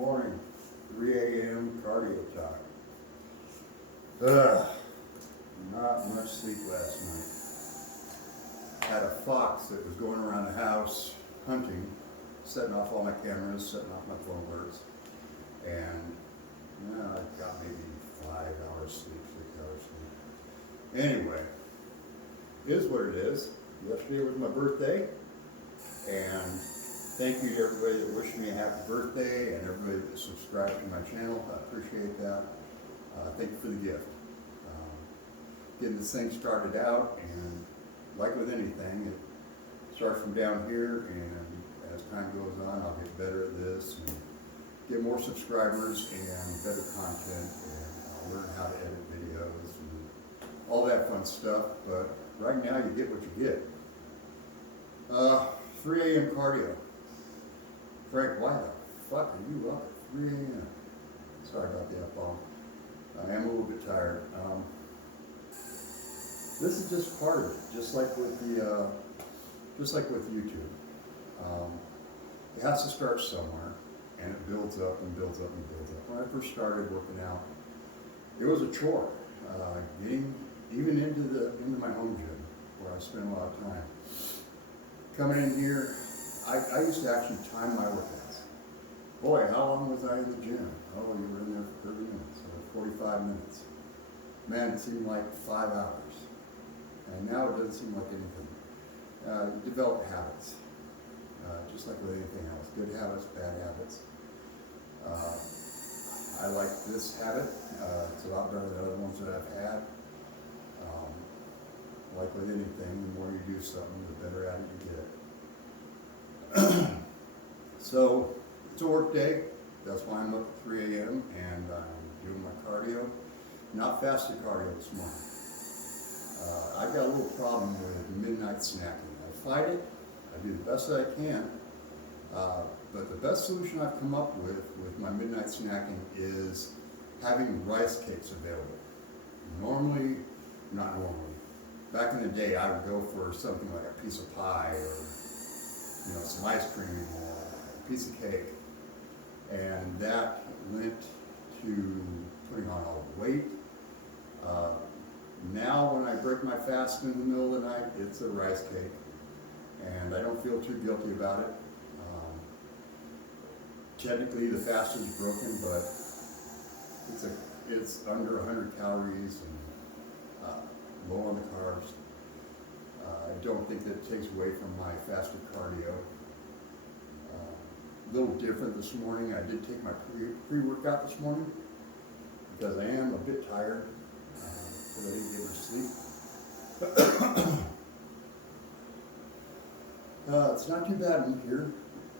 morning, 3 a.m. cardio time. Ugh, not much sleep last night. Had a fox that was going around the house hunting, setting off all my cameras, setting off my phone alerts, and I got maybe 5 hours sleep, 6 hours sleep. Anyway, it is what it is. Yesterday was my birthday, and thank you to everybody that wished me a happy birthday and everybody that subscribed to my channel. I appreciate that. Thank you for the gift. Getting this thing started out, and like with anything, it starts from down here, and as time goes on, I'll get better at this and get more subscribers and better content, and I'll learn how to edit videos and all that fun stuff. But right now, you get what you get. 3 a.m. cardio. Frank, why the fuck are you up at 3 a.m.? Sorry about the F-bomb. I am a little bit tired. This is just part of it, just like with YouTube. It has to start somewhere, and it builds up and builds up and builds up. When I first started working out, it was a chore. Getting even into my home gym, where I spend a lot of time. Coming in here, I used to actually time my workouts. Boy, how long was I in the gym? Oh, you were in there for 30 minutes or 45 minutes. Man, it seemed like 5 hours. And now it doesn't seem like anything. You develop habits, just like with anything else. Good habits, bad habits. I like this habit. It's a lot better than other ones that I've had. Like with anything, the more you do something, the better at it you get. So, it's a work day. That's why I'm up at 3 a.m. and I'm doing my cardio. Not fasted cardio this morning. I've got a little problem with midnight snacking. I fight it. I do the best that I can. But the best solution I've come up with my midnight snacking is having rice cakes available. Not normally. Back in the day, I would go for something like a piece of pie or some ice cream or a piece of cake. And that lent to putting on all the weight. Now when I break my fast in the middle of the night, it's a rice cake. And I don't feel too guilty about it. Technically the fast is broken, but it's under 100 calories and low on the carbs. I don't think that it takes away from my fasted cardio. A little different this morning. I did take my pre-workout this morning because I am a bit tired because I didn't get much sleep. It's not too bad in here.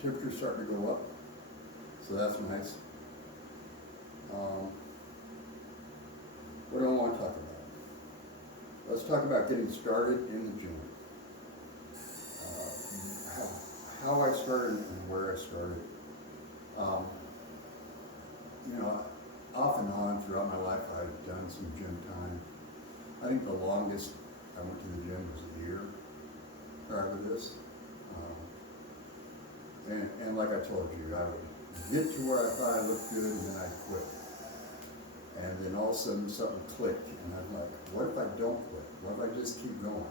Temperature's starting to go up, so that's nice. What do I want to talk about? Let's talk about getting started in the gym. How I started and where I started. Off and on throughout my life, I've done some gym time. I think the longest I went to the gym was a year prior to this. And like I told you, I would get to where I thought I looked good, and then I'd quit. And then all of a sudden something clicked, and I'm like, what if I don't quit? What if I just keep going?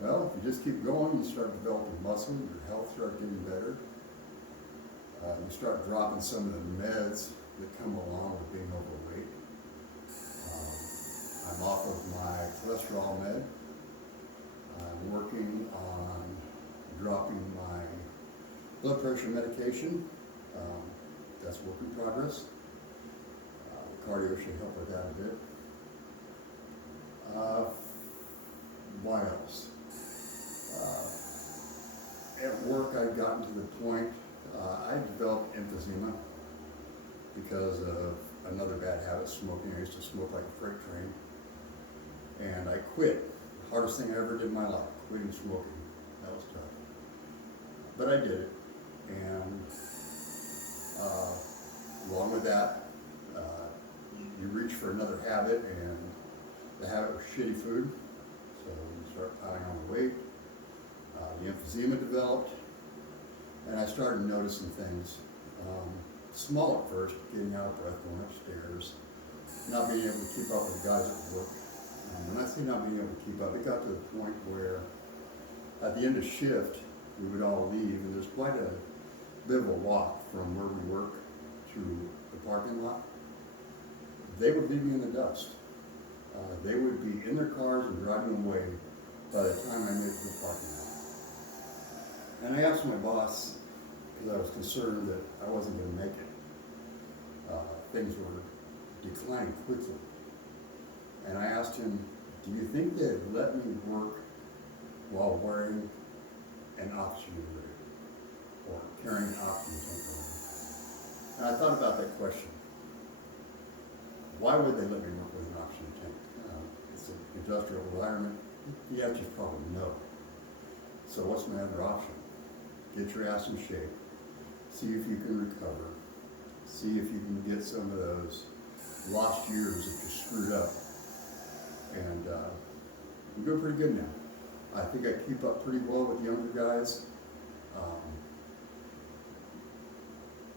Well, if you just keep going, you start developing muscle, your health starts getting better. You start dropping some of the meds that come along with being overweight. I'm off of my cholesterol med. I'm working on dropping my blood pressure medication. That's work in progress. Cardio should help with that a bit. What else? At work, I've gotten to the point, I developed emphysema because of another bad habit, smoking. I used to smoke like a freight train. And I quit. The hardest thing I ever did in my life, quitting smoking. That was tough. But I did it. And along with that, you reach for another habit, and the habit was shitty food. So you start piling on the weight. The emphysema developed, and I started noticing things. small at first, getting out of breath, going upstairs, not being able to keep up with the guys at work. When I say not being able to keep up, it got to the point where at the end of shift, we would all leave, and there's quite a bit of a walk from where we work to the parking lot. They would leave me in the dust. They would be in their cars and driving away by the time I made it to the parking lot. And I asked my boss, because I was concerned that I wasn't going to make it. Things were declining quickly. And I asked him, do you think they'd let me work while wearing an oxygen rig or carrying an oxygen tank around? And I thought about that question. Why would they let me work with an oxygen tank? It's an industrial environment. The answer is probably no. So what's my other option? Get your ass in shape. See if you can recover. See if you can get some of those lost years that you screwed up. And I'm doing pretty good now. I think I keep up pretty well with younger guys.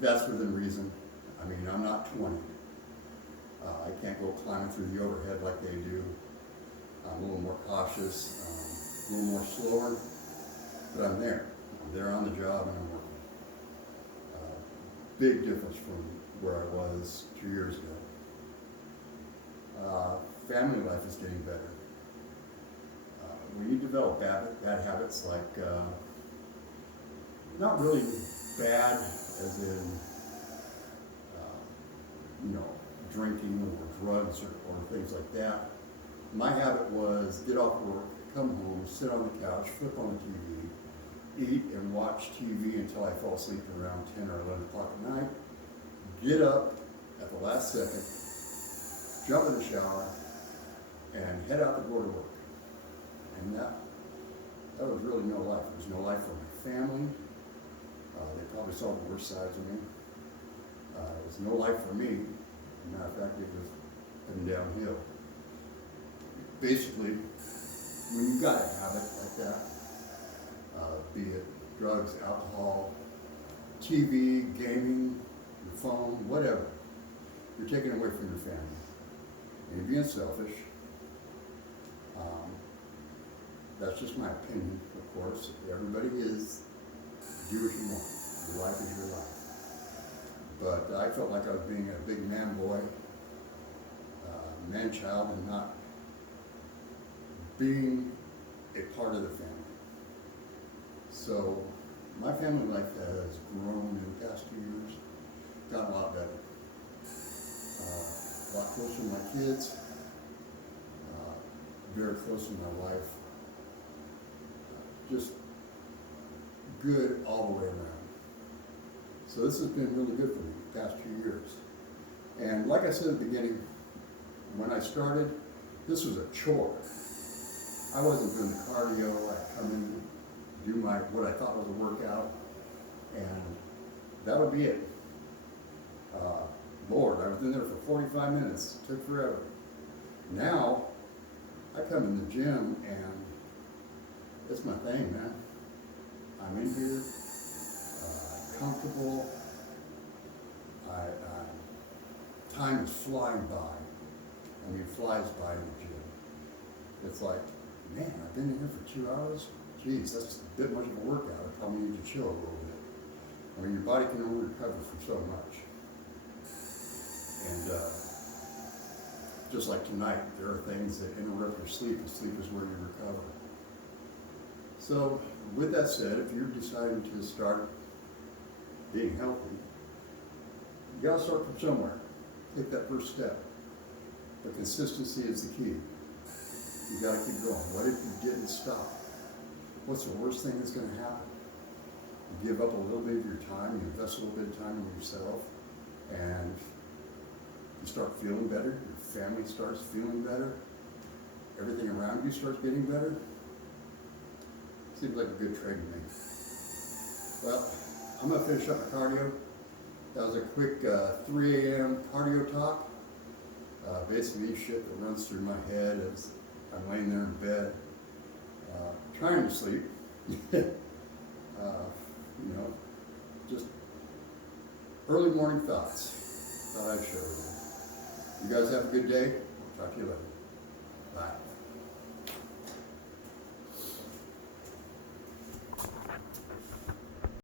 That's within reason. I mean, I'm not 20. I can't go climbing through the overhead like they do. I'm a little more cautious, a little more slower, but I'm there. I'm there on the job and I'm working. Big difference from where I was 2 years ago. Family life is getting better. When you develop bad habits like, not really bad as in, drinking or drugs or things like that. My habit was get off work, come home, sit on the couch, flip on the TV, eat and watch TV until I fall asleep around 10 or 11 o'clock at night, get up at the last second, jump in the shower, and head out the door to work. And that was really no life. There was no life for my family. They probably saw the worst sides of me. It was no life for me. As a matter of fact, it was heading downhill. Basically, when you've got a habit like that, be it drugs, alcohol, TV, gaming, your phone, whatever, you're taking away from your family. And you're being selfish. That's just my opinion, of course. Everybody is, do what you want. Your life is your life. But I felt like I was being a big man boy, man child, and not being a part of the family. So my family life has grown in the past 2 years, gotten a lot better. A lot closer to my kids, very close to my wife. Just good all the way around. So this has been really good for me the past 2 years. And like I said at the beginning, when I started, this was a chore. I wasn't doing the cardio. I'd come in, do what I thought was a workout, and that would be it. Lord, I was in there for 45 minutes. It took forever. Now, I come in the gym and it's my thing, man. I'm in here, comfortable. Time is flying by. I mean, it flies by in the gym. It's like, man, I've been in here for 2 hours. Geez, that's a bit much of a workout. I probably need to chill a little bit. I mean, your body can only recover from so much. And just like tonight, there are things that interrupt your sleep, and sleep is where you recover. So, with that said, if you're deciding to start being healthy, you gotta start from somewhere. Take that first step. But consistency is the key. You gotta keep going. What if you didn't stop? What's the worst thing that's gonna happen? You give up a little bit of your time, you invest a little bit of time in yourself, and you start feeling better, your family starts feeling better, everything around you starts getting better. Seems like a good trade to me. Well, I'm gonna finish up my cardio. That was a quick 3 a.m. cardio talk. Basically shit that runs through my head as I'm laying there in bed, trying to sleep. Just early morning thoughts. Thought I'd share with you. You guys have a good day. Talk to you later. Bye.